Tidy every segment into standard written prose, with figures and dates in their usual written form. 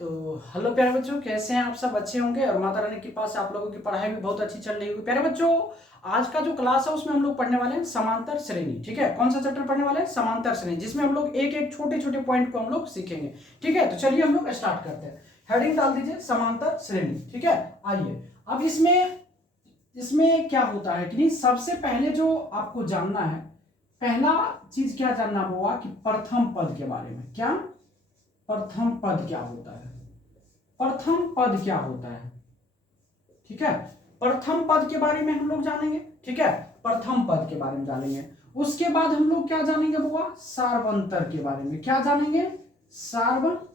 तो हेलो प्यारे बच्चों, कैसे हैं आप? सब अच्छे होंगे और माता रानी की कृपा से आप लोगों की पढ़ाई भी बहुत अच्छी चल रही होगी। प्यारे बच्चों, आज का जो क्लास है उसमें हम लोग पढ़ने वाले हैं समांतर श्रेणी। ठीक है, कौन सा चैप्टर पढ़ने वाले हैं? समांतर श्रेणी, जिसमें हम लोग एक एक छोटे छोटे पॉइंट को हम लोग सीखेंगे। ठीक है, तो चलिए हम लोग स्टार्ट करते हैं। हेडिंग डाल दीजिए समांतर श्रेणी। ठीक है, आइए अब इसमें इसमें क्या होता है कि नहीं, सबसे पहले जो आपको जानना है, पहला चीज क्या जानना होगा कि प्रथम पद के बारे में। क्या प्रथम पद क्या होता है? प्रथम पद क्या होता है? ठीक है, प्रथम पद के बारे में हम लोग जानेंगे। ठीक है, प्रथम पद के बारे में जानेंगे। उसके बाद हम लोग क्या जानेंगे बुआ? सार्वंतर के बारे में। क्या जानेंगे? सार्वंतर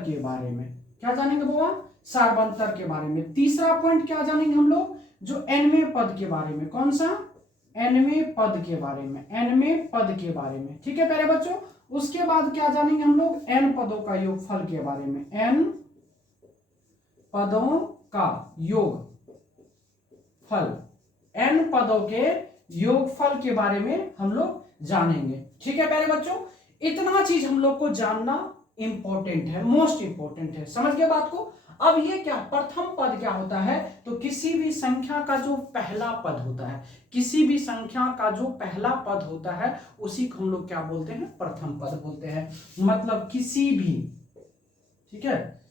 के बारे में। क्या जानेंगे बुआ? सार्वंतर के बारे में। तीसरा पॉइंट क्या जानेंगे हम लोग? जो एनवें पद के बारे में। कौन सा? एनवें पद के बारे में। एनवें पद के बारे में। ठीक है प्यारे बच्चों, उसके बाद क्या जानेंगे हम लोग? एन पदों का योगफल के बारे में। एन पदों का योगफल, एन पदों के योगफल के बारे में हम लोग जानेंगे। ठीक है प्यारे बच्चों, इतना चीज हम लोग को जानना इंपॉर्टेंट है, मोस्ट इंपॉर्टेंट है। समझ गए बात को? अब ये क्या प्रथम पद क्या होता है? तो किसी भी संख्या का जो पहला पद होता है, किसी भी संख्या का जो पहला पद होता है उसी को हम लोग क्या बोलते हैं? प्रथम पद बोलते हैं। मतलब किसी भी, ठीक है,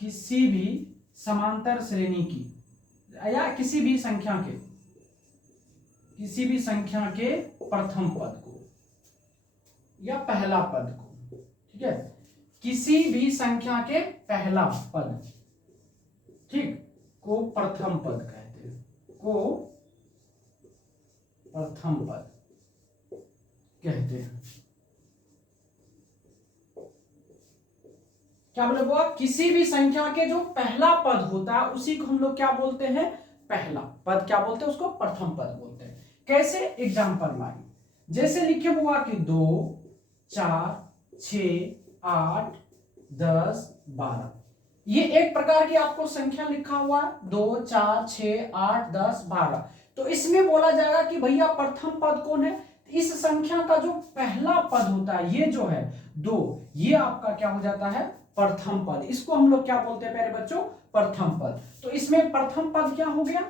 किसी भी समांतर श्रेणी की या किसी भी संख्या के प्रथम पद को या पहला पद को, ठीक है, किसी भी संख्या के पहला पद, ठीक, को प्रथम पद कहते हैं। को प्रथम पद कहते हैं। क्या बोले बुआ? किसी भी संख्या के जो पहला पद होता है उसी को हम लोग क्या बोलते हैं? पहला पद क्या बोलते हैं? उसको प्रथम पद बोलते हैं। कैसे? एग्जांपल में जैसे लिखे बुआ कि 2, 4, 6, 8, 10, 12, ये एक प्रकार की आपको संख्या लिखा हुआ है। 2, 4, 6, 8, 10, 12। तो इसमें बोला जाएगा कि भैया प्रथम पद कौन है? इस संख्या का जो पहला पद होता है, ये जो है 2, ये आपका क्या हो जाता है? प्रथम पद। इसको हम लोग क्या बोलते हैं प्यारे बच्चों? प्रथम पद। तो इसमें प्रथम पद क्या हो गया?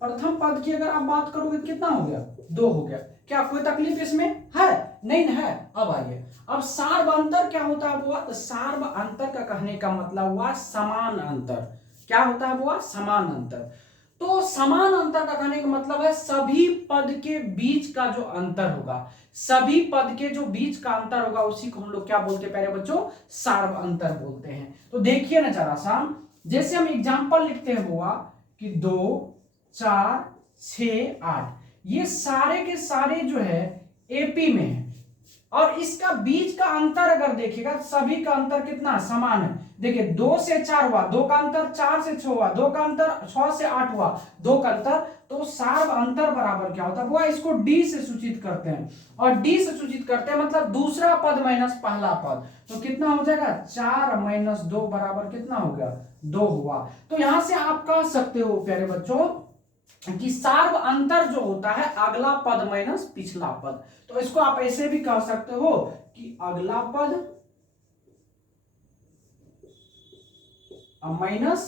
प्रथम पद की अगर आप बात करोगे कितना हो गया? 2 हो गया। क्या कोई तकलीफ इसमें है? नहीं है। अब आइए, अब सार्व अंतर क्या होता है बुआ? सार्व अंतर का कहने का मतलब हुआ समान अंतर। क्या होता है बुआ? समान अंतर। तो समान अंतर का कहने का मतलब है सभी पद के बीच का जो अंतर होगा, सभी पद के जो बीच का अंतर होगा उसी को हम लोग क्या बोलते हैं प्यारे बच्चों? सार्व अंतर बोलते हैं। तो देखिए ना जरा सा, जैसे हम एग्जांपल लिखते हैं बुआ कि 2, 4, 6, 8, ये सारे के सारे जो है एपी में है। और इसका बीच का अंतर अगर देखिएगा, सभी का अंतर कितना? समान है। देखिए 2 से 4 हुआ, 2 का अंतर, 4 से 6 हुआ, 2 का अंतर, 6 से 8 हुआ, 2 का अंतर। तो सार्व अंतर बराबर क्या होता है बुआ? इसको डी से सूचित करते हैं। और डी से सूचित करते हैं मतलब दूसरा पद माइनस पहला पद। तो कितना हो जाएगा? 4 माइनस 2 बराबर कितना हो गया? 2 हुआ। तो यहां से आप कह सकते हो प्यारे बच्चों कि सार्व अंतर जो होता है अगला पद माइनस पिछला पद। तो इसको आप ऐसे भी कह सकते हो कि अगला पद माइनस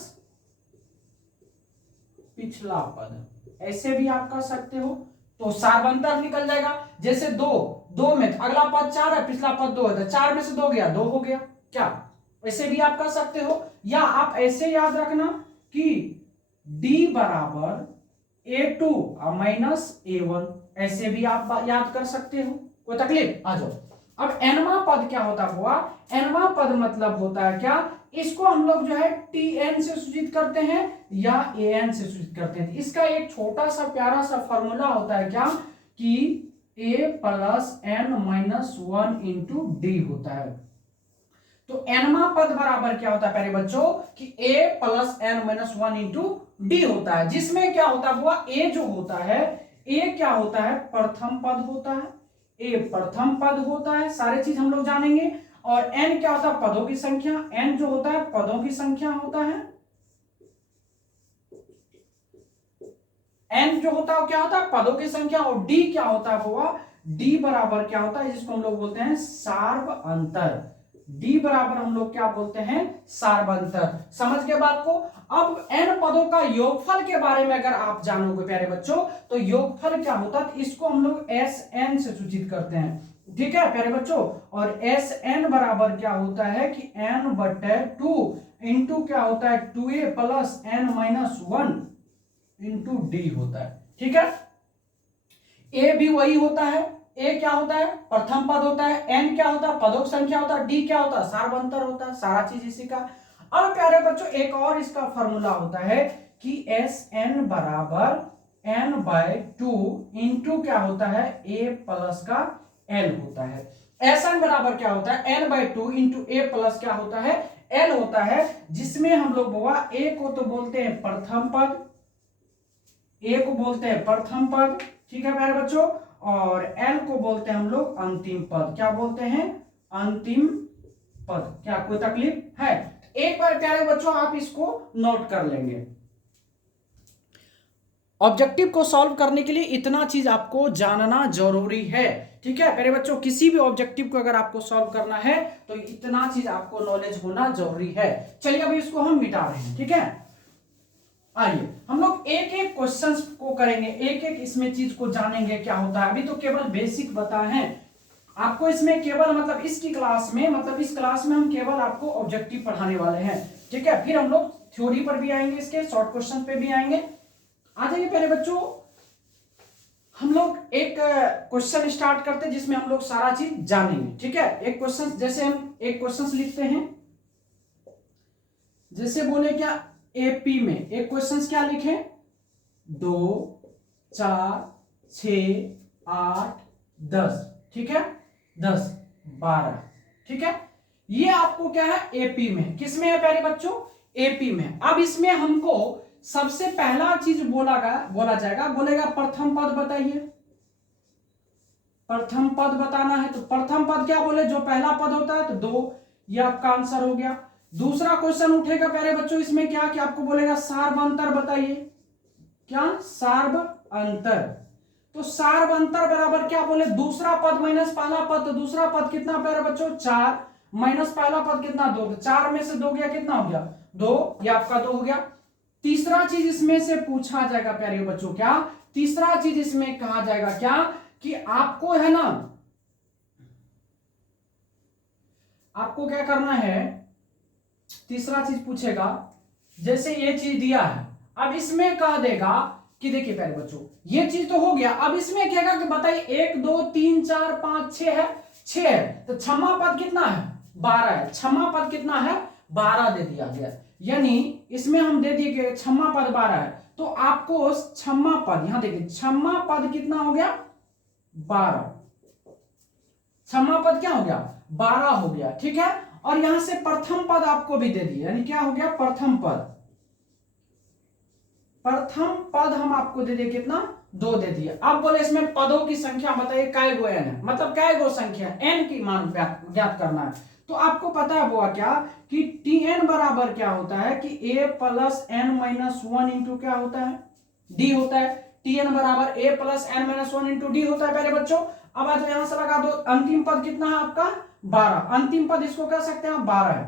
पिछला पद, ऐसे भी आप कह सकते हो। तो सार्व अंतर निकल जाएगा। जैसे 2 में अगला पद 4 है, पिछला पद 2 है, तो 4 में से 2 गया, 2 हो गया। क्या ऐसे भी आप कह सकते हो? या आप ऐसे याद रखना कि d बराबर A2 माइनस A1, ऐसे भी आप याद कर सकते हो। कोई तकलीफ? आ जाओ। अब एनवा पद क्या होता हुआ? एनवा पद मतलब होता है क्या? इसको हम लोग जो है Tn से सूचित करते हैं या An से सूचित करते हैं। इसका एक छोटा सा प्यारा सा फॉर्मूला होता है क्या कि a plus N minus 1 into D होता है। तो एनवा पद बराबर क्या होता है प्यारे बच्चों? कि a plus N minus 1 into D होता है, जिसमें क्या होता है बुआ? a जो होता है, a क्या होता है? प्रथम पद होता है। a प्रथम पद होता है, सारे चीज हम लोग जानेंगे। और n क्या होता है? पदों की संख्या। n जो होता है पदों की संख्या होता है। n जो होता है क्या होता है? पदों की संख्या। और d क्या होता है बुआ? डी बराबर क्या होता है, जिसको हम लोग बोलते हैं सार्व अंतर। डी बराबर हम लोग क्या बोलते हैं, सार्व अंतर। समझ गए बात को। अब n पदों का योगफल के बारे में अगर आप जानोगे प्यारे बच्चों, तो योगफल क्या होता है, इसको हम लोग Sn से सूचित करते हैं। ठीक है प्यारे बच्चों। और Sn बराबर क्या होता है कि n बटे 2 इंटू क्या होता है 2a plus n minus 1 into D होता है। ठीक है, ए भी वही होता है। ए क्या होता है, प्रथम पद होता है। एन क्या होता है, पदों की संख्या होता है। डी क्या होता है, सार्वंतर होता है। सारा चीज इसी का। अब प्यारे बच्चों एक और इसका फॉर्मूला होता है कि एस एन बराबर एन बाय 2 इंटू क्या होता है ए प्लस का एल होता है। एस एन बराबर क्या होता है, एन बाय 2 इंटू ए प्लस क्या होता है, एल होता है। जिसमें हम लोग बोला ए को तो बोलते हैं प्रथम पद, ए को बोलते हैं प्रथम पद। ठीक है प्यारे बच्चों। और एल को बोलते हैं हम लोग अंतिम पद। क्या बोलते हैं, अंतिम पद। क्या कोई तकलीफ है, एक बार प्यारे बच्चों आप इसको नोट कर लेंगे। ऑब्जेक्टिव को सॉल्व करने के लिए इतना चीज आपको जानना जरूरी है। ठीक है प्यारे बच्चों, किसी भी ऑब्जेक्टिव को अगर आपको सॉल्व करना है तो इतना चीज आपको नॉलेज होना जरूरी है। चलिए अभी इसको हम मिटा रहे हैं। ठीक है, आइए हम लोग एक एक क्वेश्चंस को करेंगे, एक एक इसमें चीज को जानेंगे क्या होता है। अभी तो केवल बेसिक बताए हैं आपको, इसमें केवल मतलब इसकी क्लास में, मतलब इस क्लास में हम केवल आपको ऑब्जेक्टिव पढ़ाने वाले हैं। ठीक है, फिर हम लोग थ्योरी पर भी आएंगे, इसके शॉर्ट क्वेश्चन पे भी आएंगे। आ जाइए पहले बच्चों, हम लोग एक क्वेश्चन स्टार्ट करते हैं जिसमें हम लोग सारा चीज जानेंगे। ठीक है, एक क्वेश्चन, जैसे हम एक क्वेश्चन लिखते हैं, जैसे बोले क्या एपी में एक क्वेश्चन क्या लिखे, 2 4 6 8 10। ठीक है, 10 12। ठीक है, ये आपको क्या है एपी में, किसमें है प्यारे बच्चों, एपी में। अब इसमें हमको सबसे पहला चीज बोला जाएगा, बोलेगा प्रथम पद बताइए। प्रथम पद बताना है तो प्रथम पद क्या बोले, जो पहला पद होता है तो 2, ये आपका आंसर हो गया। दूसरा क्वेश्चन उठेगा प्यारे बच्चों इसमें क्या, कि आपको बोलेगा सार्व अंतर बताइए। क्या, सार्व अंतर। तो सार्व अंतर बराबर क्या बोले, दूसरा पद माइनस पहला पद। तो दूसरा पद कितना प्यारे बच्चों, 4 माइनस पहला पद कितना, 2। 4 में से 2 गया कितना हो गया, 2। ये आपका 2 हो गया। तीसरा चीज इसमें से पूछा जाएगा प्यारे बच्चों, क्या तीसरा चीज इसमें कहा जाएगा क्या, कि आपको है ना, आपको क्या करना है, तीसरा चीज पूछेगा, जैसे ये चीज दिया है, अब इसमें कह देगा कि देखिए प्यारे बच्चों ये चीज तो हो गया, अब इसमें कहेगा कि बताइए 1 2 3 4 5 6 है, 6 है, तो छम्मा पद कितना है, 12 है। छम्मा पद कितना है, 12 दे दिया गया, यानी इसमें हम दे दिए कि छम्मा पद 12 है। तो आपको छम्मा पद, यहां देखिए छम्मा पद कितना हो गया, 12। छम्मा पद क्या हो गया, 12 हो गया। ठीक है, और यहां से प्रथम पद आपको भी दे दिया, यानी क्या हो गया, प्रथम पद। प्रथम पद हम आपको दे दिए कितना, 2 दे दिए। अब बोले इसमें पदों की संख्या बताइए, काय गो एन है, मतलब काय गो संख्या, एन की मान ज्ञात करना है। तो आपको पता है वो क्या, कि टी एन बराबर क्या होता है, कि A plus N minus 1 into क्या होता है, डी होता है। टी एन बराबर A plus N minus 1 into D होता है प्यारे बच्चों। अब आज यहां से लगा दो, अंतिम पद कितना है आपका, 12। अंतिम पद इसको कह सकते हैं 12 है,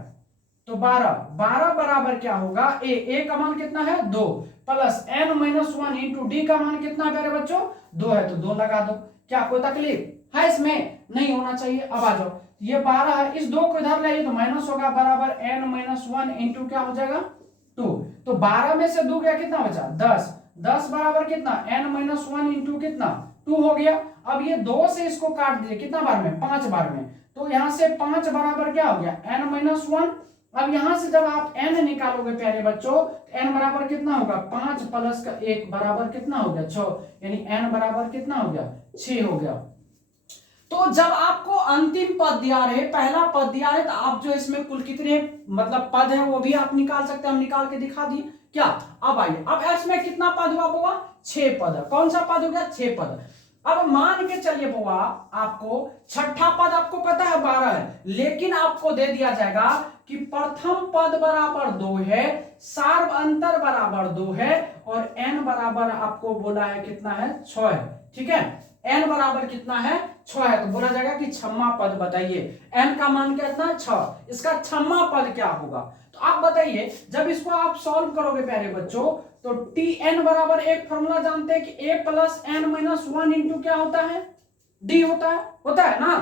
तो 12 बराबर क्या होगा, ए का मान कितना है, 2 plus N minus 1 into d का मान कितना है प्यारे बच्चों, 2 है, तो 2 लगा दो। क्या कोई तकलीफ है इसमें, नहीं होना चाहिए। अब आ जाओ, ये 12 है, इस 2 को इधर ले तो माइनस होगा, बराबर एन माइनस 1 इंटू क्या हो जाएगा, 2। तो 12 में से 2 गया कितना बचा, 10। 10 बराबर कितना, एन माइनस 1 इंटू कितना, 2 हो गया। अब ये 2 से इसको काट दीजिए, कितना बार में, 5 बार में। तो यहां से 5 बराबर क्या हो गया, एन माइनस 1। अब यहां से जब आप n निकालोगे प्यारे बच्चों, तो n बराबर कितना होगा, 5 प्लस का 1 बराबर कितना हो गया, 6, यानी n बराबर कितना हो गया, 6 हो गया। तो जब आपको अंतिम पद दिया रहे, पहला पद दिया रहे, तो आप जो इसमें कुल कितने मतलब पद है वो भी आप निकाल सकते हैं, हम निकाल के दिखा दिए। क्या, अब आइए, अब इसमें कितना पद हुआ, 6 पद है। कौन सा पद हो गया, 6 पद। अब मान के चलिए बुआ, आपको छठा पद आपको पता है 12 है, लेकिन आपको दे दिया जाएगा कि प्रथम पद बराबर 2 है, सार्व अंतर बराबर 2 है, और n बराबर आपको बोला है कितना है 6 है। ठीक है, n बराबर कितना है 6 है, तो बोला जाएगा कि छम्मा पद बताइए, n का मान कितना है 6, इसका छम्मा पद क्या होगा। तो आप बताइए, जब इसको आप सॉल्व करोगे प्यारे बच्चों, तो tn बराबर एक फॉर्मूला जानते हैं कि a plus n minus 1 into क्या होता है, d होता है ना।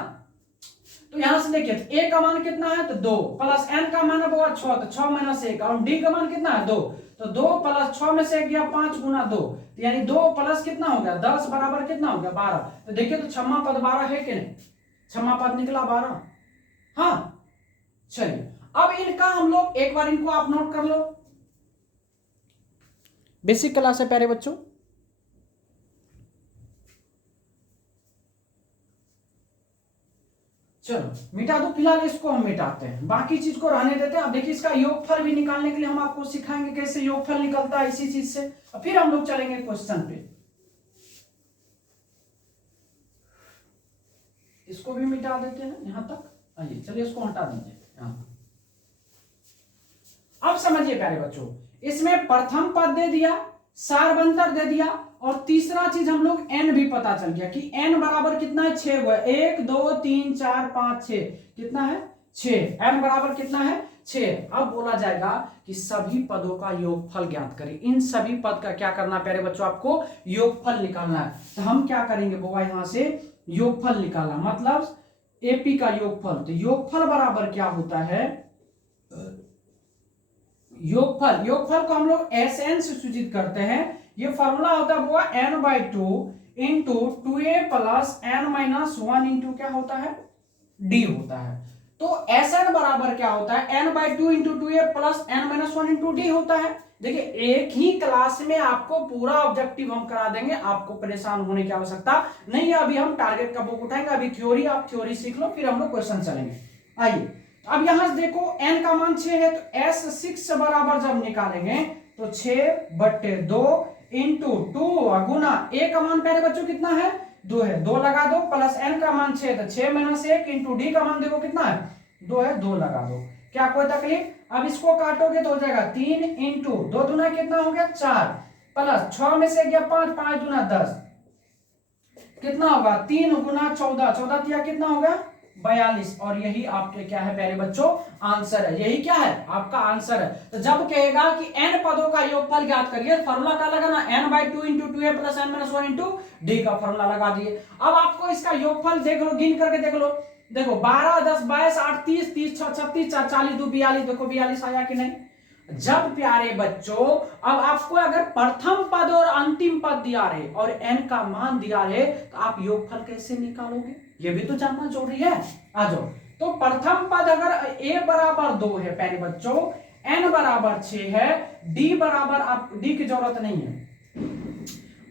तो यहां से देखिए a का मान कितना है तो 2, प्लस n का मान है 6, तो 6 माइनस 1, और d का मान कितना है 2, तो 2 प्लस 6 में से 1 गया 5 गुना 2, तो यानी 2 प्लस कितना हो गया 10 बराबर कितना हो गया 12। तो देखिए तो छम्मा पद 12 है कि नहीं, छम्मा पद निकला 12। हाँ चलिए, अब इनका हम लोग एक बार इनको आप नोट कर लो, बेसिक क्लास है प्यारे बच्चों। चलो मिटा दो, फिलहाल इसको हम मिटाते हैं, बाकी चीज को रहने देते हैं। अब देखिए इसका योगफल भी निकालने के लिए हम आपको सिखाएंगे कैसे योगफल निकलता है इसी चीज से, और फिर हम लोग चलेंगे क्वेश्चन पे। इसको भी मिटा देते हैं यहां तक, आइए चलिए इसको हटा दीजिए यहां। अब समझिए प्यारे बच्चों, इसमें प्रथम पद दे दिया, सार्वंतर दे दिया, और तीसरा चीज हम लोग n भी पता चल गया कि n बराबर कितना है 6 हुआ, 1 2 3 4 5 6, कितना है 6, n बराबर कितना है 6। अब बोला जाएगा कि सभी पदों का योगफल ज्ञात करें, इन सभी पद का क्या करना प्यारे बच्चों, आपको योगफल निकालना है। तो हम क्या करेंगे बुआ, यहां से योगफल निकालना मतलब एपी का योगफल, तो योगफल बराबर क्या होता है, योगफल को हम लोग SN से सूचित करते हैं। ये फॉर्मूला होता है वो n/2 into 2a plus n minus 1 into क्या होता है d होता है। तो SN बराबर क्या होता है n/2 into 2a plus n minus 1 into d होता है। देखिए एक ही क्लास में आपको पूरा ऑब्जेक्टिव हम करा देंगे, आपको परेशान होने की आवश्यकता नहीं है। अभी हम टारगेट का बुक उठाएंगे, अभी थ्योरी आप थ्योरी सीख लो, फिर हम लोग क्वेश्चन चलेंगे। आइए अब यहां से देखो n का मान 6 है, तो S6 बराबर जब निकालेंगे तो 6/2 इंटू 2 गुना a का मान प्यारे बच्चों कितना है 2 है, 2 लगा दो, प्लस n का मान 6 तो 6 माइनस 1 इंटू d का मान देखो कितना है 2 है, 2 लगा दो, क्या कोई तकलीफ। अब इसको काटोगे तो हो जाएगा 3 इंटू 2 दूना कितना हो गया 4, प्लस 6 में से गया 5, 5 दूना 10, कितना होगा 3 गुना 14, 14 दिया कितना होगा 42, और यही आपके क्या है प्यारे बच्चों आंसर है, यही क्या है आपका आंसर है। तो जब कहेगा कि n पदों का योगफल ज्ञात करिए, फॉर्मूला क्या लगाना n/2 into 2a plus n minus 1 into d का फॉर्मूला लगा दिए। अब आपको इसका योगफल देख लो, गिन करके देख लो, देखो 12 10 22 8 30 30 6 36 4 40 2 42, देखो 42 आया कि नहीं। जब प्यारे बच्चों अब आपको अगर प्रथम पद और अंतिम पद दिया रहे और n का मान दिया रहे, तो आप योगफल कैसे निकालोगे, ये भी तो जानना जरूरी है। आ जाओ, तो प्रथम पद अगर a बराबर 2 है प्यारे बच्चों, n बराबर 6 है, d बराबर आप d की जरूरत नहीं है,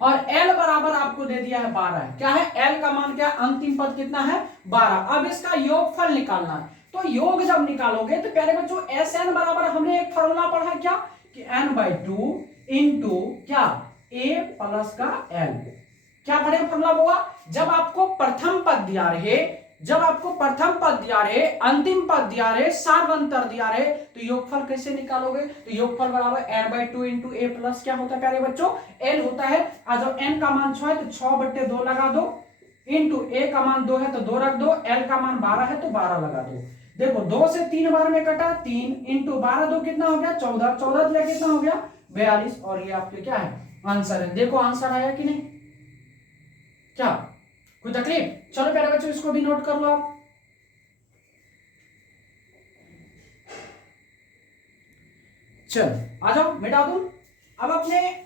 और l बराबर आपको दे दिया है 12 है, क्या है l का मान क्या, अंतिम पद कितना है 12। अब इसका योगफल निकालना है, तो योग जब निकालोगे तो प्यारे बच्चों SN बराबर हमने एक फॉर्मूला पढ़ा क्या कि n/2 इंटू क्या a प्लस का l, क्या पढ़े फॉर्मूला हुआ, जब आपको प्रथम पद दिया रहे, जब आपको प्रथम पद दिया रहे, अंतिम पद दिया रहे, सार्वंतर दिया रहे, तो योगफल कैसे निकालोगे, तो योगफल बराबर n/2 इंटू a प्लस क्या होता है प्यारे बच्चों l होता है। आज n का मान 6 है तो 6/2 लगा दो, इंटू a का मान 2 है तो 2 रख दो, l का मान 12 है तो 12 लगा दो। देखो 2 से 3 बार में कटा, 3 इंटू 12 2 कितना हो गया 14, 14 दिया कितना हो गया 42, और ये आपके क्या है आंसर है। देखो आंसर आया कि नहीं, क्या कोई तकलीफ। चलो प्यारे बच्चों इसको भी नोट कर लो आप। चलो आ जाओ मिटा दूं। अब अपने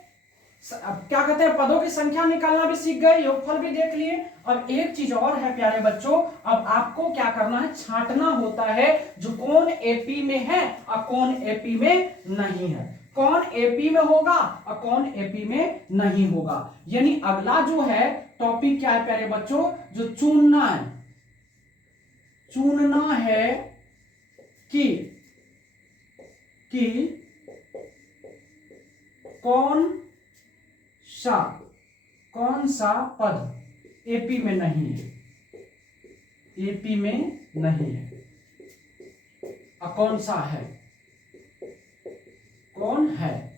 अब क्या कहते हैं पदों की संख्या निकालना भी सीख गए, योगफल भी देख लिए। अब एक चीज और है प्यारे बच्चों, अब आपको क्या करना है, छांटना होता है जो कौन एपी में है और कौन एपी में नहीं है, कौन एपी में होगा और कौन एपी में नहीं होगा। यानी अगला जो है टॉपिक क्या है प्यारे बच्चों, जो चुनना है, चुनना है कि कौन सा पद एपी में नहीं है, एपी में नहीं है। कौन सा है, कौन है,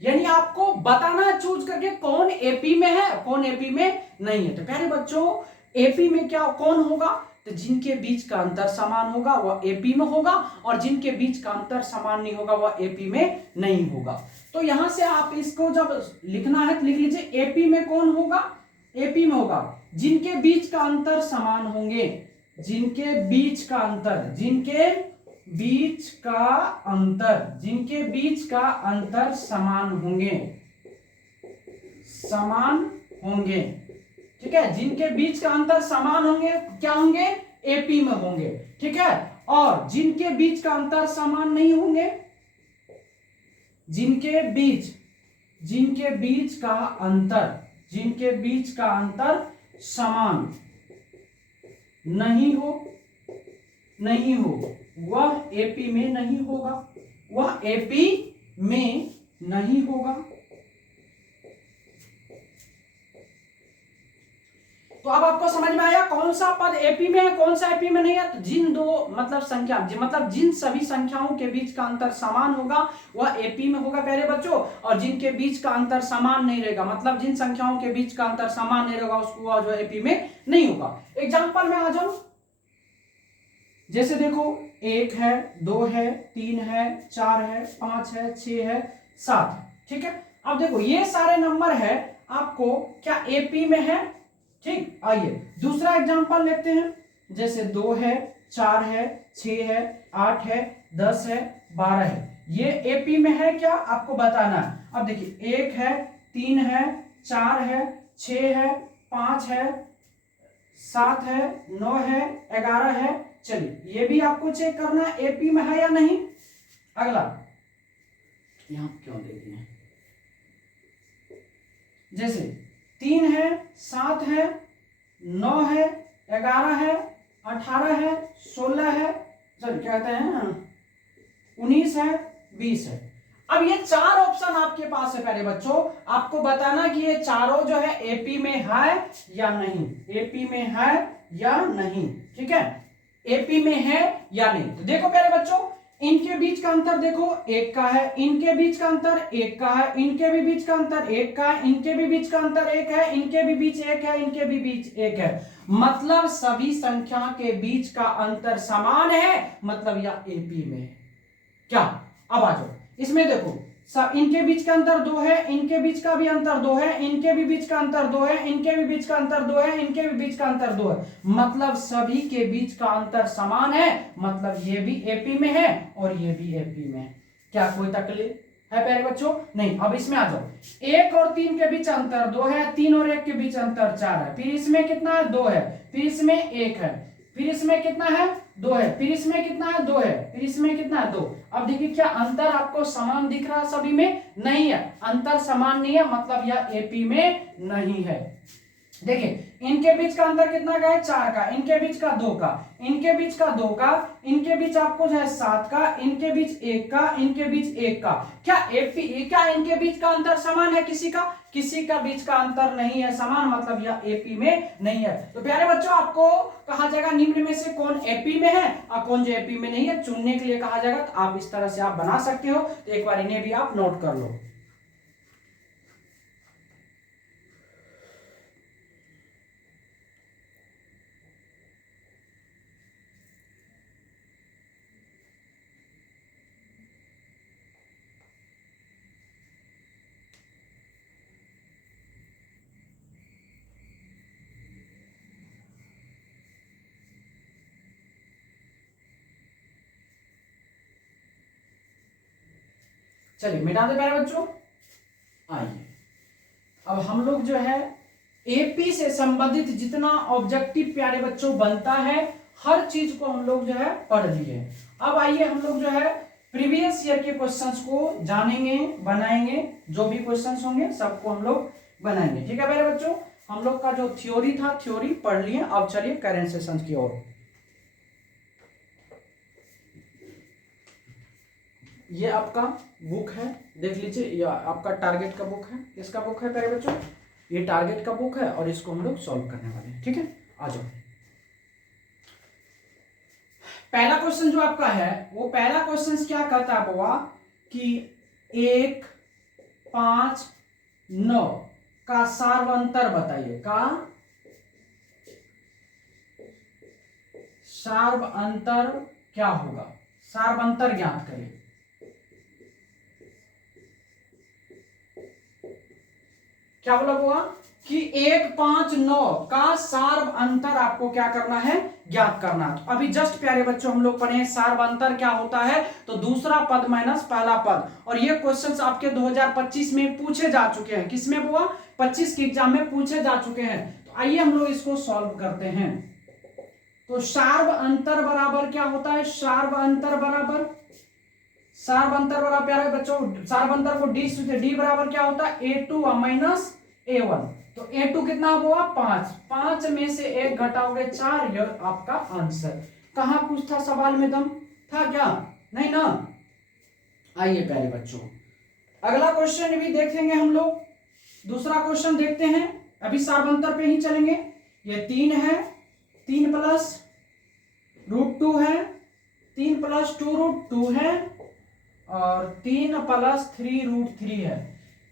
यानी आपको बताना चूज करके कौन एपी में है कौन एपी में नहीं है। तो प्यारे बच्चों एपी में क्या कौन होगा, तो जिनके बीच का अंतर समान होगा वह एपी में होगा, और जिनके बीच का अंतर समान नहीं होगा वह एपी में नहीं होगा। तो यहां से आप इसको जब लिखना है तो लिख लीजिए एपी में कौन होगा, एपी में होगा जिनके बीच का अंतर समान होंगे, जिनके बीच का अंतर, जिनके बीच का अंतर, जिनके बीच का अंतर समान होंगे, समान होंगे, ठीक है, जिनके बीच का अंतर समान होंगे क्या होंगे, एपी में होंगे, ठीक है। और जिनके बीच का अंतर समान नहीं होंगे, जिनके बीच का अंतर, जिनके बीच का अंतर समान नहीं हो वह एपी में नहीं होगा, वह एपी में नहीं होगा। तो अब आपको समझ में आया कौन सा पद एपी में है कौन सा एपी में नहीं है। तो जिन दो मतलब संख्या मतलब जिन सभी संख्याओं के बीच का अंतर समान होगा वह एपी में होगा प्यारे बच्चों, और जिनके बीच का अंतर समान नहीं रहेगा मतलब जिन संख्याओं के बीच का अंतर समान नहीं रहेगा उसको वह जो एपी में नहीं होगा। एग्जांपल में आ जाओ, जैसे देखो 1 है, 2 है, 3 है, 4 है, 5 है, 6 है, 7 है, ठीक है। अब देखो ये सारे नंबर है आपको क्या एपी में है, ठीक। आइए दूसरा एग्जांपल लेते हैं, जैसे 2 है, 4 है, 6 है, 8 है, 10 है, 12 है, ये एपी में है क्या आपको बताना है। अब देखिए 1 है, 3 है, 4 है, 6 है, 5 है, 7 है, 9 है, 11 है। चलिए ये भी आपको चेक करना है एपी में है या नहीं। अगला यहां क्यों दे दिए, जैसे 3 है, 7 है, 9 है, 11 है, 18 है, 16 है, सर क्या कहते हैं 19 है, 20 है। अब ये 4 ऑप्शन आपके पास है प्यारे बच्चों, आपको बताना कि ये चारों जो है एपी में है या नहीं, एपी में है या नहीं, ठीक है, एपी में है या नहीं। तो देखो प्यारे बच्चों इनके बीच का अंतर देखो 1 का है, इनके बीच का अंतर 1 का है, इनके भी बीच का अंतर 1 का है, इनके भी बीच का अंतर 1 है, इनके भी बीच 1 है, इनके भी बीच 1 है, मतलब सभी संख्या के बीच का अंतर समान है, मतलब यह एपी में है। क्या, अब आ जाओ इसमें देखो इनके बीच का अंतर 2 है, इनके बीच का भी अंतर 2 है, इनके भी बीच का अंतर 2 है, इनके भी बीच का अंतर 2 है, इनके भी बीच का अंतर 2 है, मतलब सभी के बीच का अंतर समान है, मतलब ये भी एपी में है और ये भी एपी में है। क्या कोई तकलीफ है प्यारे बच्चों, नहीं। अब इसमें आ जाओ 1 और 3 के बीच अंतर 2 है, 3 और 1 के बीच अंतर 4 है, फिर इसमें कितना है 2 है, फिर इसमें 1 है, फिर इसमें कितना है 2 है, फिर इसमें कितना है 2 है, फिर इसमें कितना है 2। अब देखिए क्या अंतर आपको समान दिख रहा है, सभी में नहीं है, अंतर समान नहीं है, मतलब यह एपी में नहीं है। देखिए इनके बीच का अंतर कितना का है 4 का, इनके बीच का 2 का, इनके बीच का 2 का, इनके बीच आपको जो है 7 का, इनके बीच 1 का, इनके बीच 1 का। क्या एपी क्या इनके बीच का अंतर समान है, किसी का बीच का अंतर नहीं है समान, मतलब यह एपी में नहीं है। तो प्यारे बच्चों आपको कहा जाएगा निम्न में से कौन एपी में है और कौन जो एपी में नहीं है चुनने के लिए कहा जाएगा। तो आप इस तरह से आप बना सकते हो, तो एक बार इन्हें भी आप नोट कर लो। चलिए मिटा दे प्यारे बच्चों। आइए अब हम लोग जो है एपी से संबंधित जितना ऑब्जेक्टिव प्यारे बच्चों बनता है हर चीज को हम लोग जो है पढ़ लिए। अब आइए हम लोग जो है प्रीवियस ईयर के क्वेश्चंस को जानेंगे, बनाएंगे, जो भी क्वेश्चंस होंगे सबको हम लोग बनाएंगे, ठीक है प्यारे बच्चों। हम लोग का जो थ्योरी था थ्योरी पढ़ लिए, अब चलिए करेंट सेशंस की ओर। ये आपका बुक है, देख लीजिए, ये आपका टारगेट का बुक है। किसका बुक है प्यारे बच्चों, ये टारगेट का बुक है और इसको हम लोग सॉल्व करने वाले हैं। ठीक है, आ जाओ। पहला क्वेश्चन जो आपका है वो पहला क्वेश्चन क्या कहता है बाबा कि 1, 5, 9 का सार्वंतर बताइए, का सार्वंतर क्या होगा, सार्वंतर ज्ञात करिए। क्या बोला हुआ कि 1, 5, 9 का सार्वंतर आपको क्या करना है, ज्ञात करना। तो अभी जस्ट प्यारे बच्चों हम लोग पढ़े सार्वंतर क्या होता है, तो दूसरा पद माइनस पहला पद। और ये क्वेश्चंस आपके 2025 में पूछे जा चुके हैं। किसमें हुआ, 25 के एग्जाम में पूछे जा चुके हैं। तो आइए हम लोग इसको सॉल्व करते हैं। तो सार्वंतर बराबर क्या होता है, सार्वंतर बराबर प्यारे बच्चों सार्वंतर को डी बराबर क्या होता है, A2 माइनस A1। तो A2 कितना हुआ 5, 5 में से 1 घटाओगे 4, यह आपका आंसर। कहां कुछ था सवाल में दम था क्या, नहीं ना। आइए प्यारे बच्चों अगला क्वेश्चन भी देखेंगे हम लोग। दूसरा क्वेश्चन देखते हैं, अभी सार्वंतर पे ही चलेंगे। ये 3 है, 3 प्लस √2 है, 3 प्लस 2√2 है और 3 प्लस 3√3 है।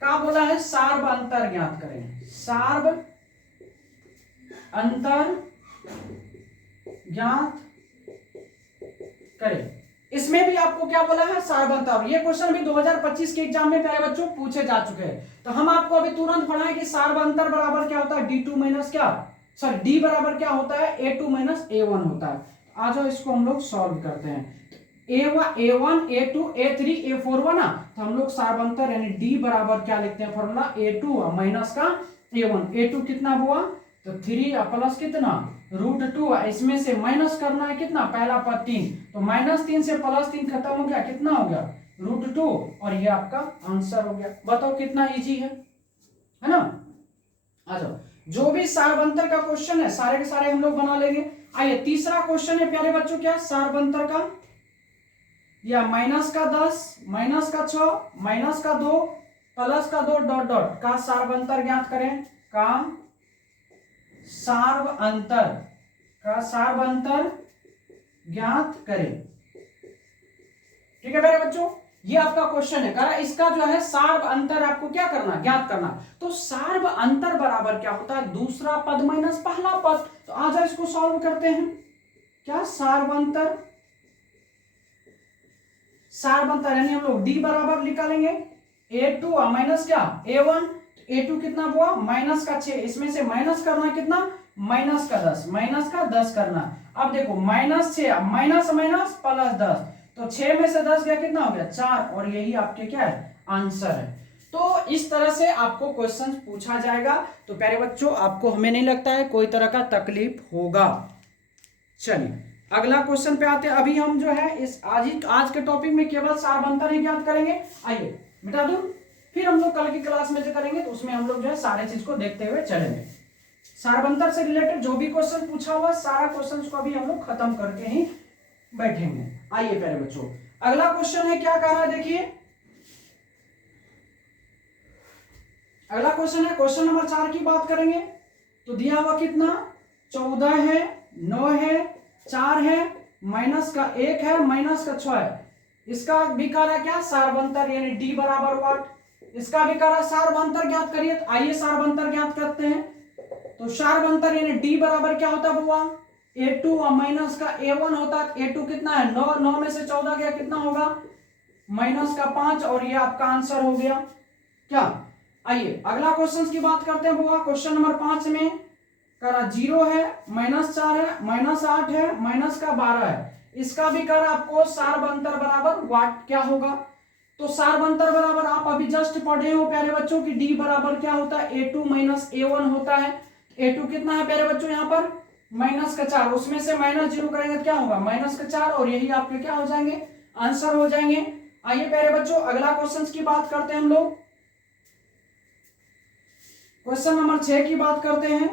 क्या बोला है, सार्व अंतर ज्ञात करें, सार्व अंतर ज्ञात करें। इसमें भी आपको क्या बोला है, सार्वंतर। ये क्वेश्चन भी 2025 के एग्जाम में प्यारे बच्चों पूछे जा चुके हैं। तो हम आपको अभी तुरंत पढ़ाएं कि सार्वंतर बराबर क्या होता है, D2 माइनस क्या, सॉरी D बराबर क्या होता है, A2 माइनस A1 होता है। आ जाओ इसको हम लोग सॉल्व करते हैं। A1, A2, A3, A4 हुआ ना, तो हम लोग सार्वंतर यानी D बराबर क्या लिखते हैं, फॉर्मूला A2 माइनस का A1। A2 कितना हुआ, तो 3 प्लस कितना √2, इसमें से माइनस करना है कितना, पहला पद 3, तो -3 से +3 खत्म हो गया, कितना हो गया √2, और ये आपका आंसर हो गया। बताओ कितना इजी है ना। आ जाओ, जो भी सार्वंतर का क्वेश्चन है सारे के सारे हम लोग बना लेंगे। आइए तीसरा क्वेश्चन है प्यारे बच्चों, क्या सार्वंतर का, या -10, -6, -2, +2 डॉट डॉट का सार्वंतर ज्ञात करें, का सार्वंतर ज्ञात करें। ठीक है मेरे बच्चों, ये आपका क्वेश्चन है, कहा इसका जो है सार्व अंतर आपको क्या करना, ज्ञात करना। तो सार्व अंतर बराबर क्या होता है, दूसरा पद माइनस पहला पद। तो आ जाओ इसको सॉल्व करते हैं। क्या सार्वंतर, सार्वंतर यानी हम लोग D बराबर निकालेंगे A2 माइनस क्या A1। A2 कितना हुआ माइनस का 6, इसमें से माइनस करना कितना, माइनस का 10 करना। अब देखो -6 माइनस माइनस +10, तो 6 में से 10 गया, कितना हो गया 4, और यही आपके क्या है आंसर है। तो इस तरह से आपको क्वेश्चन पूछा जाएगा। तो प्यारे बच्चों आपको, हमें नहीं लगता है कोई तरह का तकलीफ होगा। चलिए अगला क्वेश्चन पे आते हैं। अभी हम जो है इस आज के टॉपिक में केवल सार्वंतर ही ज्ञात करेंगे। आइए मिटा दूं, फिर हम लोग कल की क्लास में जो करेंगे तो उसमें हम लोग जो है सारे चीज को देखते हुए चलेंगे। सार्वंतर से रिलेटेड जो भी क्वेश्चन पूछा हुआ सारा क्वेश्चन को अभी हम लोग खत्म करके ही बैठेंगे। आइए प्यारे बच्चों अगला क्वेश्चन है, क्या कह रहा है देखिए। अगला क्वेश्चन है, क्वेश्चन नंबर 4 की बात करेंगे। तो दिया हुआ कितना 14 है, 9 है, 4 है, माइनस का 1 है, माइनस का 6 है। इसका भी कह रहा क्या, सार्वंतर यानी D बराबर व्हाट। इसका भी कह रहा सार्वंतर ज्ञात करिए। तो आइए सार्वंतर ज्ञात करते हैं। तो सार्वंतर यानी D बराबर क्या होता है बुआ, A2 माइनस का A1 होता है। A2 कितना है 9, 9 में से 14 गया, कितना होगा माइनस का 5, और ये आपका आंसर हो गया क्या। आइए अगला क्वेश्चन की बात करते हैं बुआ। क्वेश्चन नंबर 5 में करा 0 है, -4 है, -8 है, माइनस का 12 है। इसका भी कर आपको सार्वंतर बराबर व्हाट क्या होगा। तो सार्वंतर बराबर आप अभी जस्ट पढ़े हो प्यारे बच्चों की D बराबर क्या होता है A2 माइनस A1 होता है। A2 कितना है प्यारे बच्चों यहाँ पर माइनस का 4, उसमें से -0 करेंगे तो क्या होगा माइनस का 4, और यही आपके क्या हो जाएंगे आंसर हो जाएंगे। आइए प्यारे बच्चों अगला क्वेश्चन की बात करते हैं हम लोग। क्वेश्चन नंबर 6 की बात करते हैं।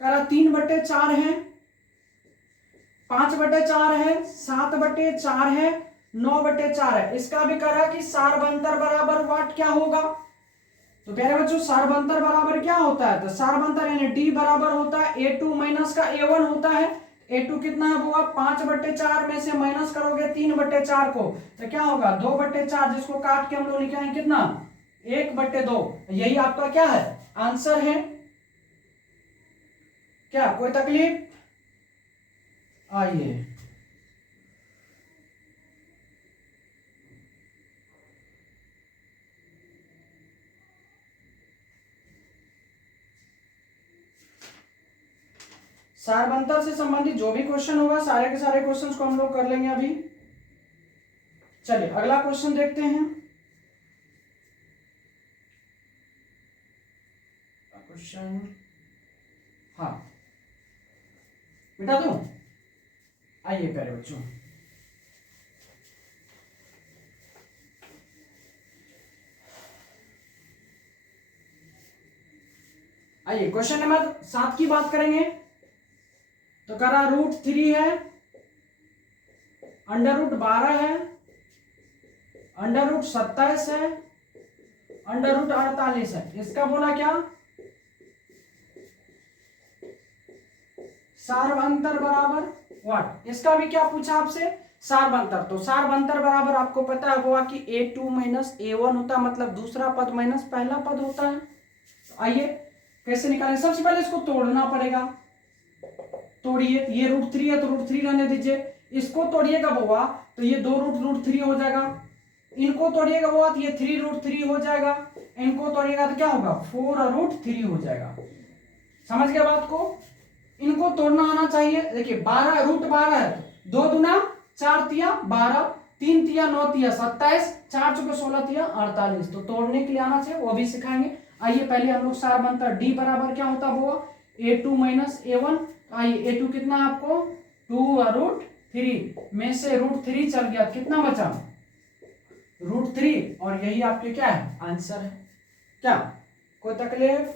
करा 3/4 है, 5/4 है, 7/4 है, 9/4 है। इसका भी करा कि सार्वंतर बराबर व्हाट क्या होगा। तो प्यारे बच्चों सार्वंतर बराबर क्या होता है, तो सार्वंतर यानी डी बराबर होता है A2 माइनस का A1 होता है। A2 कितना है वो, आप 5/4 में से माइनस करोगे 3/4 को, तो क्या होगा 2/4, जिसको काट के हम लोग लिखे हैं कितना 1/2। यही आपका क्या है आंसर है। क्या कोई तकलीफ? आइए सार्वंतर से संबंधित जो भी क्वेश्चन होगा सारे के सारे क्वेश्चंस को हम लोग कर लेंगे अभी। चलिए अगला क्वेश्चन देखते हैं। क्वेश्चन हाँ मिटा दूं, आइए प्यारे बच्चों। आइए क्वेश्चन नंबर 7 की बात करेंगे। तो करा √3 है, √12 है, √27 है, √48 है। इसका बोला क्या सार्वंतर बराबर व्हाट। इसका भी क्या पूछा आपसे सार्वंतर। तो सार्वंतर बराबर आपको पता होगा कि A2 माइनस A1 होता है, मतलब दूसरा पद माइनस पहला पद होता है। तो आइए कैसे निकालें, सबसे पहले इसको तोड़ना पड़ेगा। तोड़िए, ये √3 है तो √3 रहने दीजिए, इसको तोड़िएगा बुआ तो ये 2 √3 हो जाएगा, इनको तोड़िएगा बुआ तो ये 3 √3 हो जाएगा, इनको तोड़िएगा तो क्या होगा 4 √3 हो जाएगा। समझ गया बात को, इनको तोड़ना आना चाहिए। देखिए 12 √12 है, 2 दूना 4 तिया 12, 3 तिया 9 तिया 27, 4 चुके 16 तिया 48। तो तोड़ने के लिए आना चाहिए, वो भी सिखाएंगे। आइए पहले हम लोग सार्वंतर डी बराबर क्या होता है वो A2 माइनस A1। आइए A2 कितना आपको 2 √3 में से √3 चल गया, कितना बचा √3, और यही आपके क्या है आंसर है। क्या कोई तकलीफ?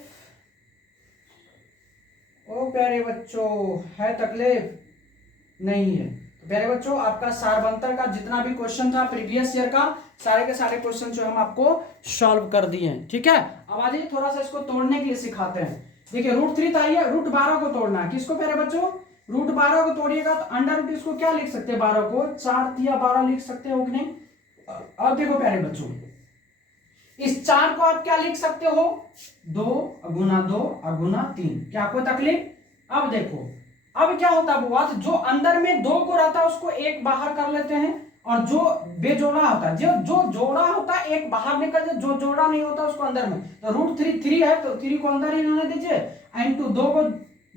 ओ प्यारे बच्चों है तकलीफ नहीं है? तो प्यारे बच्चों आपका सार्वंतर का जितना भी क्वेश्चन था प्रीवियस ईयर का, सारे के सारे क्वेश्चन जो हम आपको सॉल्व कर दिए हैं। ठीक है, अब आइए थोड़ा सा इसको तोड़ने के लिए सिखाते हैं। देखिए √3 था, ये √12 को तोड़ना है। किसको प्यारे बच्चों √12 को तोड़िएगा तो अंडर रूट इसको क्या लिख सकते हैं 12 को 4 तिया 12 लिख सकते हो कि नहीं। अब देखो प्यारे बच्चों इस 4 को आप क्या लिख सकते हो 2 गुना 2 गुना 3। क्या कोई तकलीफ? अब देखो अब क्या होता है बुआ, जो अंदर में 2 को रहता है उसको एक बाहर कर लेते हैं, और जो बेजोड़ा होता है जो जोड़ा होता है एक बाहर निकल जाए, जो जोड़ा नहीं होता उसको अंदर में। तो √3 3 है तो 3 को अंदर ही रहने दीजिए, इनटू 2 को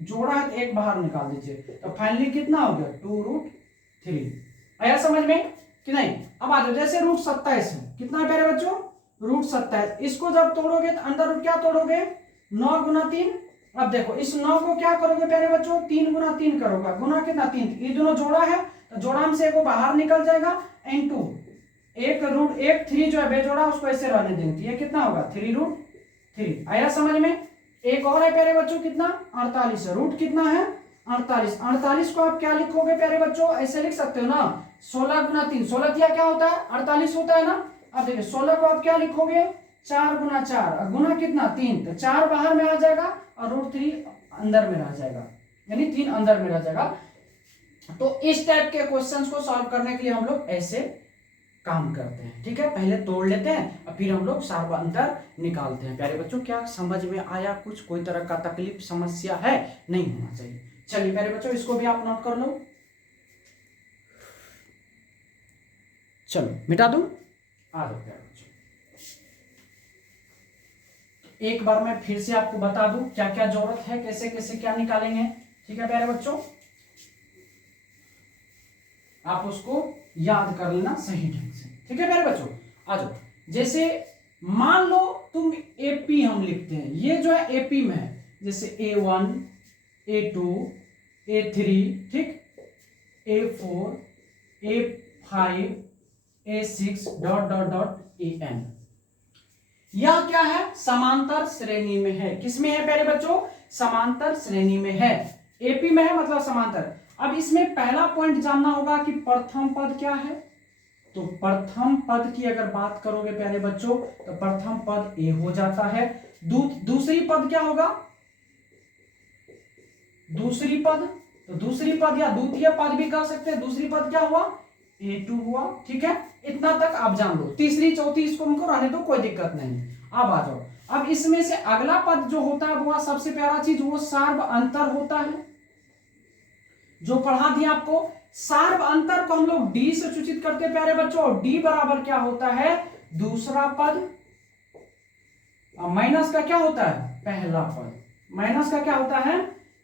जोड़ा है तो एक बाहर निकाल दीजिए। तो फाइनली कितना हो गया 2 √3। आया समझ में कि नहीं? अब आ जाओ जैसे √27 है, कितना है प्यारे बच्चों √27। इसको जब तोड़ोगे तो अंदर रूट क्या तोड़ोगे 9 गुना 3। अब देखो इस 9 को क्या करोगे प्यारे बच्चों 3 गुना 3 करोगे, गुना कितना 3, ये दोनों जोड़ा है तो जोड़ा में से एक बाहर निकल जाएगा, इनटू एक √3 जो है बेजोड़ा उसको ऐसे रहने देंगे, ये कितना होगा 3 √3। आया समझ में? एक और है प्यारे बच्चों कितना 48 है, रूट कितना है 48। 48 को आप क्या लिखोगे प्यारे बच्चों ऐसे लिख सकते हो ना 16 गुना 3, 16 तिया क्या होता है 48 होता है ना। अब देखिए 16 को आप क्या लिखोगे 4 गुना 4 गुना कितना 3, तो 4 बाहर में आ जाएगा और √3 अंदर में रह जाएगा, यानी 3 अंदर में रह जाएगा। तो इस टाइप के क्वेश्चंस को सॉल्व करने के लिए हम लोग ऐसे काम करते हैं। ठीक है, पहले तोड़ लेते हैं और फिर हम लोग सार्वंतर निकालते हैं। प्यारे बच्चों क्या समझ में आया कुछ? कोई तरह का तकलीफ समस्या है? नहीं होना चाहिए। चलिए प्यारे बच्चों इसको भी आप नोट कर लो। चलो मिटा दूं, आ जाओ प्यारे बच्चों। एक बार मैं फिर से आपको बता दूं क्या क्या जरूरत है, कैसे कैसे क्या निकालेंगे। ठीक है प्यारे बच्चों, आप उसको याद कर लेना सही ढंग से। ठीक है प्यारे बच्चों, आ जाओ। जैसे मान लो तुम एपी हम लिखते हैं, ये जो है एपी में है, जैसे A1 A2 A3 ठीक, A4 A5 A6 dot dot dot AN। यह क्या है समांतर श्रेणी में है। किसमें है प्यारे बच्चों समांतर श्रेणी में है, एपी में है मतलब समांतर। अब इसमें पहला पॉइंट जानना होगा कि प्रथम पद क्या है। तो प्रथम पद की अगर बात करोगे प्यारे बच्चों तो प्रथम पद ए हो जाता है। दूसरी पद क्या होगा, दूसरी पद, तो दूसरी पद या द्वितीय पद भी कह सकते हैं। दूसरी पद क्या हुआ, A2 हुआ। ठीक है, इतना तक आप जान लो। तीसरी चौथी इसको हमको रहने दो, कोई दिक्कत नहीं। अब आ जाओ, अब इसमें से अगला पद जो होता है वो सबसे प्यारा चीज वो सार्व अंतर होता है, जो पढ़ा दिया आपको। सार्व अंतर को हम लोग डी से सूचित करते हैं प्यारे बच्चों, और डी बराबर क्या होता है, दूसरा पद माइनस का क्या होता है, पहला पद। माइनस का क्या होता है,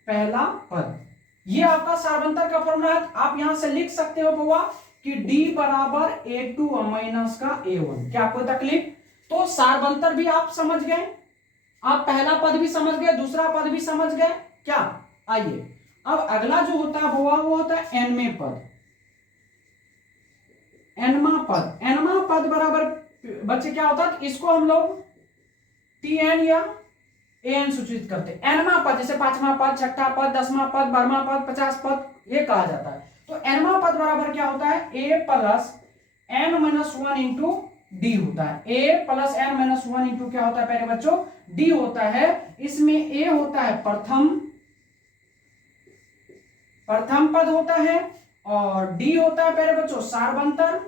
पहला पद। ये आपका सार्वंतर का फॉर्मूला है। आप यहां से लिख सकते हो बुआ कि D बराबर A2 माइनस का A1। क्या कोई तकलीफ? तो सार्वंतर भी आप समझ गए, आप पहला पद भी समझ गए, दूसरा पद भी समझ गए क्या। आइए अब अगला जो होता है बुआ वो होता है एनवें पद। एनवा पद, एनवा पद बराबर बच्चे क्या होता है, इसको हम लोग TN या AN सूचित करते हैं। एनवा पद जैसे पांचवा पद, छठा पद, 10वां पद, 12वां पद, 50 पद, ये कहा जाता है। तो एनवा पद बराबर क्या होता है, A plus N minus 1 into D होता है। A plus N minus 1 into क्या होता है प्यारे बच्चों, डी होता है। इसमें A होता है प्रथम पद होता है, और D होता है प्यारे बच्चों सार्वंतर।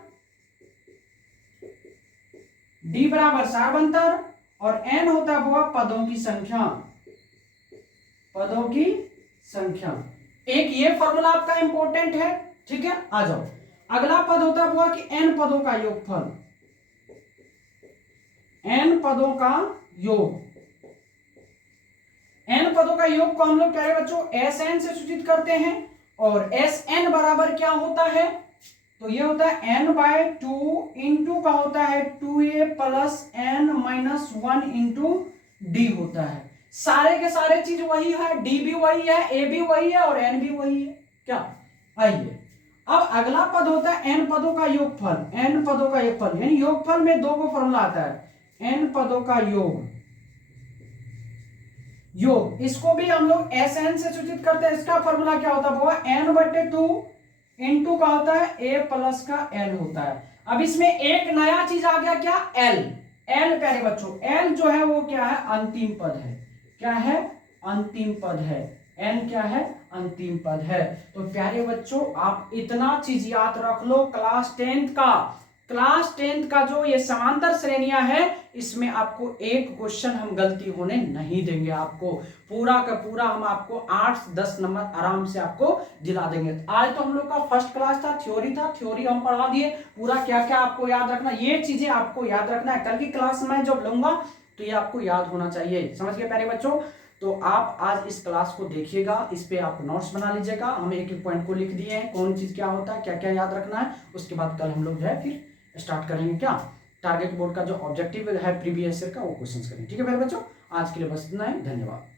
D बराबर सार्वंतर, और N होता है वो पदों की संख्या, पदों की संख्या। एक ये फॉर्मूला आपका इंपॉर्टेंट है। ठीक है, आ जाओ अगला पद होता है वो कि N पदों का योगफल। N पदों का योग, N पदों का योग को हम लोग प्यारे बच्चों SN से सूचित करते हैं, और SN बराबर क्या होता है, तो ये होता है N बाय 2 इंटू का होता है 2A plus N minus 1 into D होता है। सारे के सारे चीज वही है, डी भी वही है, ए भी वही है, और एन भी वही है। क्या, आइए अब अगला पद होता है एन पदों का योगफल। एन पदों का योगफल यानी योगफल में दो को फॉर्मूला आता है, एन पदों का योग। योग इसको भी हम लोग एस एन से सूचित करते हैं। इसका फॉर्मूला क्या होता है वो एन बटे 2 इंटू का होता है ए प्लस का एल होता है। अब इसमें एक नया चीज आ गया, क्या, एल। एल प्यारे बच्चों, एल जो है वो क्या है, अंतिम पद है। क्या है, अंतिम पद है। एन क्या है, अंतिम पद है। तो प्यारे बच्चों आप इतना चीज याद रख लो, क्लास 10th का जो ये समांतर श्रेणियां है इसमें आपको एक क्वेश्चन हम गलती होने नहीं देंगे। आपको पूरा का पूरा हम आपको 8-10 नंबर आराम से आपको दिला देंगे। आज तो हम लोग का फर्स्ट क्लास था, थ्योरी हम पढ़ा दिए। पूरा क्या क्या आपको याद रखना, ये चीजें आपको याद रखना है। कल की क्लास में जब लूंगा तो ये आपको याद होना चाहिए। समझ गए प्यारे बच्चों? तो आप आज इस क्लास को देखिएगा, इस पे आप नोट्स बना लीजिएगा। हम एक एक पॉइंट को लिख दिए हैं, कौन चीज क्या होता है, क्या क्या याद रखना है। उसके बाद कल हम लोग जो है फिर स्टार्ट करेंगे क्या, टारगेट बोर्ड का जो ऑब्जेक्टिव है प्रीवियस ईयर का वो क्वेश्चंस करेंगे। ठीक है मेरे बच्चों, आज के लिए बस इतना ही। धन्यवाद।